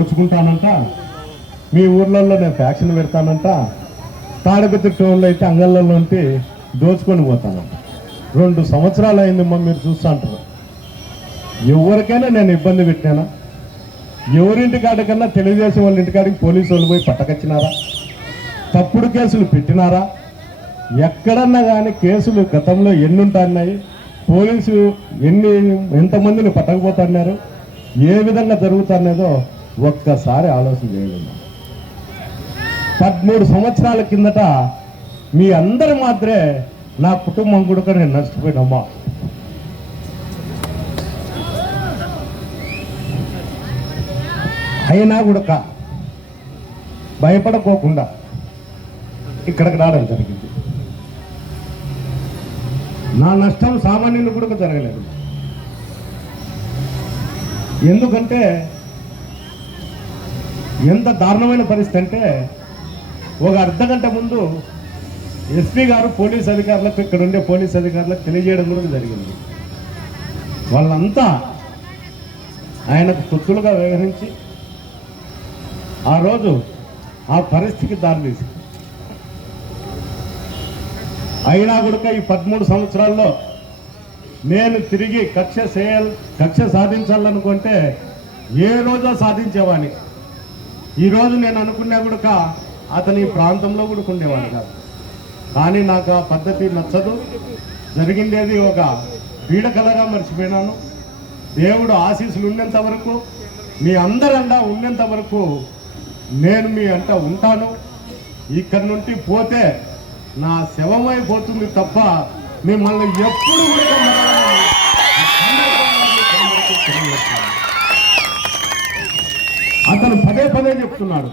పుచ్చుకుంటానంట మీ ఊర్లలో నేను ఫ్యాక్షన్ పెడతానంట. తాడపత్రి టోన్లో అయితే అంగళ్ళలో ఉంటే దోచుకొని పోతానంట. రెండు సంవత్సరాలు అయిందమ్మా మీరు చూస్తా అంటారు. ఎవరికైనా నేను ఇబ్బంది పెట్టానా ఎవరింటి కాడికన్నా తెలుగుదేశం వాళ్ళ ఇంటికాడికి పోలీసు వాళ్ళు పోయి పట్టకొచ్చినారా? తప్పుడు కేసులు పెట్టినారా? ఎక్కడన్నా కానీ కేసులు గతంలో ఎన్ని ఉంటున్నాయి పోలీసు ఎన్ని ఎంతమందిని పట్టకపోతున్నారు? ఏ విధంగా జరుగుతున్నదో ఒక్కసారి ఆలోచన చేయండి. పదమూడు సంవత్సరాల కిందట మీ అందరి మాత్రమే నా కుటుంబం కూడా నేను నష్టపోయినమ్మా. అయినా కూడా భయపడకోకుండా ఇక్కడికి రావడం జరిగింది. నా నష్టం సామాన్యులు కూడా జరగలేదు. ఎందుకంటే ఎంత దారుణమైన పరిస్థితి అంటే ఒక అర్ధ గంట ముందు ఎస్పీ గారు పోలీస్ అధికారులకు ఇక్కడ ఉండే పోలీస్ అధికారులకు తెలియజేయడం కూడా జరిగింది. వాళ్ళంతా ఆయనకు తొత్తులుగా వ్యవహరించి ఆ రోజు ఆ పరిస్థితికి దారితీసి అయినా కూడా ఈ పదమూడు సంవత్సరాల్లో నేను తిరిగి కక్ష చేయాలి కక్ష సాధించాలనుకుంటే ఏ రోజో సాధించేవాడిని ఈరోజు నేను అనుకున్నా కూడా అతని ఈ ప్రాంతంలో కూడా ఉండేవాడు కాదు. కానీ నాకు ఆ పద్ధతి నచ్చదు. జరిగిందేది ఒక పీడకలగా మర్చిపోయినాను. దేవుడు ఆశీస్సులు ఉన్నంత వరకు మీ అందరండా ఉన్నంత వరకు నేను మీ అంట ఉంటాను. ఇక్కడి నుండి పోతే నా శవమైపోతుంది తప్ప మిమ్మల్ని ఎప్పుడు కూడా అతను పదే పదే చెప్తున్నాడు.